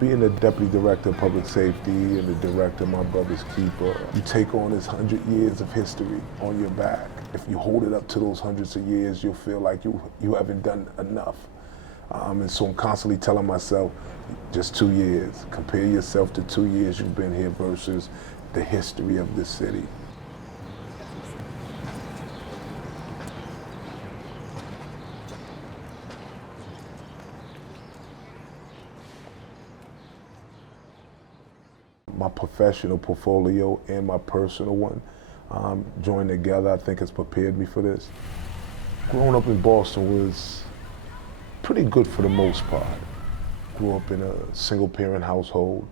Being the deputy director of public safety and the director of my brother's keeper, you take on this 100 years of history on your back. If you hold it up to those hundreds of years, you'll feel like you haven't done enough. And so I'm constantly telling myself, just 2 years. Compare yourself to 2 years you've been here versus the history of this city. My professional portfolio and my personal one joined together, I think has prepared me for this. Growing up in Boston was pretty good for the most part. Grew up in a single parent household,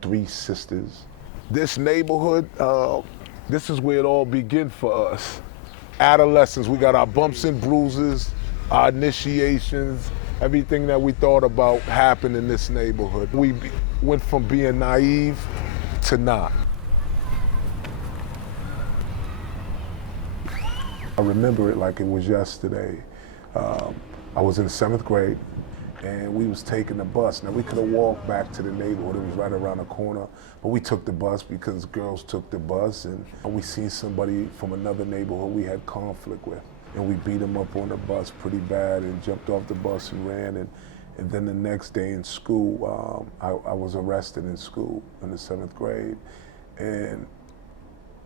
3 sisters. This neighborhood, this is where it all began for us. Adolescence, we got our bumps and bruises, our initiations, everything that we thought about happened in this neighborhood. We went from being naive to not. I remember it like it was yesterday. I was in 7th grade and we was taking the bus. Now we could have walked back to the neighborhood, it was right around the corner, but we took the bus because girls took the bus, and we seen somebody from another neighborhood we had conflict with. And we beat them up on the bus pretty bad and jumped off the bus and ran. And then the next day in school, I was arrested in school in the 7th grade. And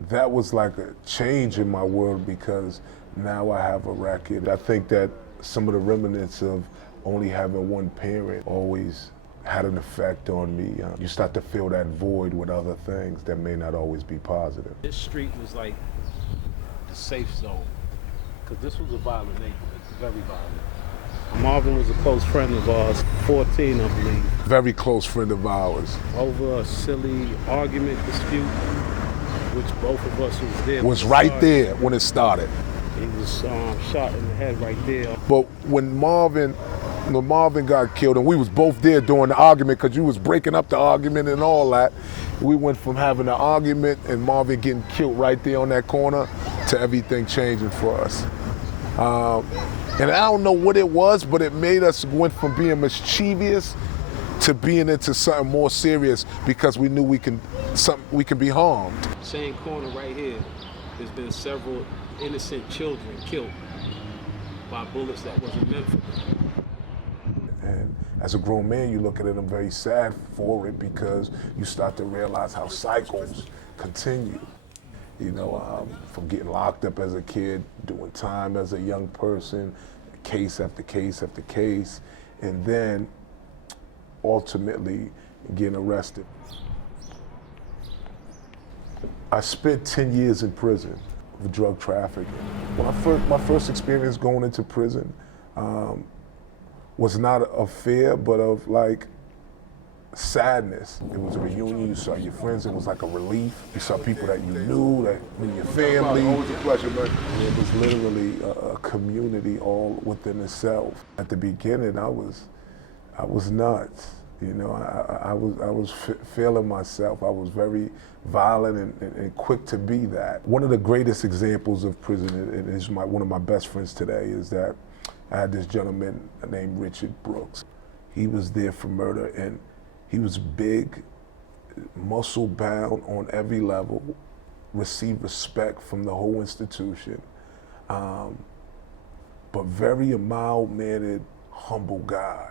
that was like a change in my world because now I have a record. I think that some of the remnants of only having one parent always had an effect on me. You start to fill that void with other things that may not always be positive. This street was like the safe zone, because this was a violent neighborhood, very violent. Marvin was a close friend of ours, 14, I believe. Very close friend of ours. Over a silly argument dispute, which both of us was there. Was right there when it started. He was shot in the head right there. But when Marvin got killed, and we was both there during the argument because you was breaking up the argument and all that, we went from having an argument and Marvin getting killed right there on that corner to everything changing for us. And I don't know what it was, but it made us went from being mischievous to being into something more serious because we knew we can be harmed. Same corner right here, there's been several innocent children killed by bullets that wasn't meant for them. And as a grown man, you look at it, I'm very sad for it because you start to realize how cycles continue. You know, from getting locked up as a kid, doing time as a young person, case after case after case, and then ultimately getting arrested. I spent 10 years in prison for drug trafficking. My first experience going into prison was not of fear, but of like sadness. It was a reunion, you saw your friends, it was like a relief. You saw people that you knew, that in your family. Always a pleasure, man. It was literally a community all within itself. At the beginning, I was nuts. You know, I was feeling myself. I was very violent and quick to be that. One of the greatest examples of prison, and is one of my best friends today, is that I had this gentleman named Richard Brooks. He was there for murder, and he was big, muscle bound on every level, received respect from the whole institution, but very a mild-mannered, humble guy.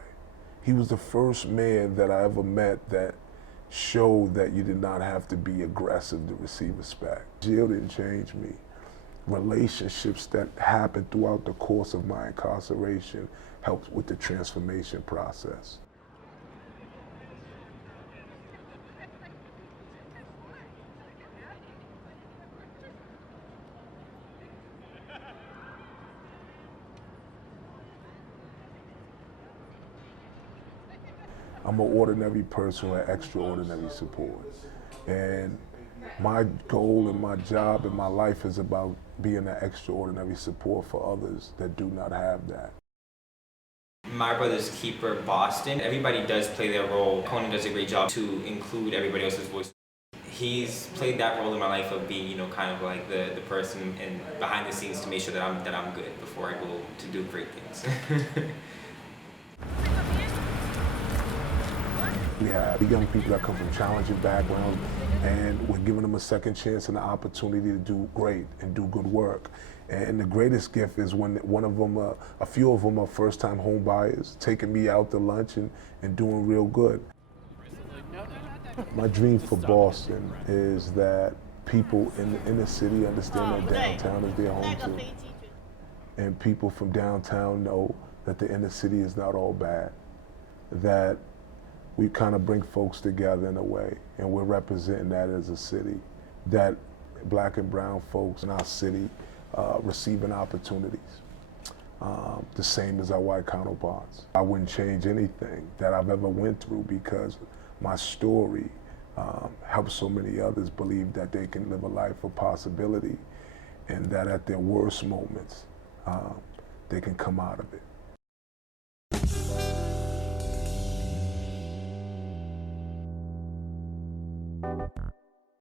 He was the first man that I ever met that showed that you did not have to be aggressive to receive respect. Jail didn't change me. Relationships that happened throughout the course of my incarceration helped with the transformation process. I'm an ordinary person with extraordinary support. And my goal and my job and my life is about being an extraordinary support for others that do not have that. My Brother's Keeper, Boston, everybody does play their role. Conan does a great job to include everybody else's voice. He's played that role in my life of being, kind of like the person and behind the scenes to make sure that I'm good before I go to do great things. We have the young people that come from challenging backgrounds, and we're giving them a second chance and an opportunity to do great and do good work. And the greatest gift is when one of them, a few of them are first-time home buyers, taking me out to lunch and doing real good. My dream for Boston is that people in the inner city understand that downtown is their home too. And people from downtown know that the inner city is not all bad. That we kind of bring folks together in a way, and we're representing that as a city. That black and brown folks in our city receiving opportunities, the same as our white counterparts. I wouldn't change anything that I've ever went through because my story helps so many others believe that they can live a life of possibility, and that at their worst moments, they can come out of it.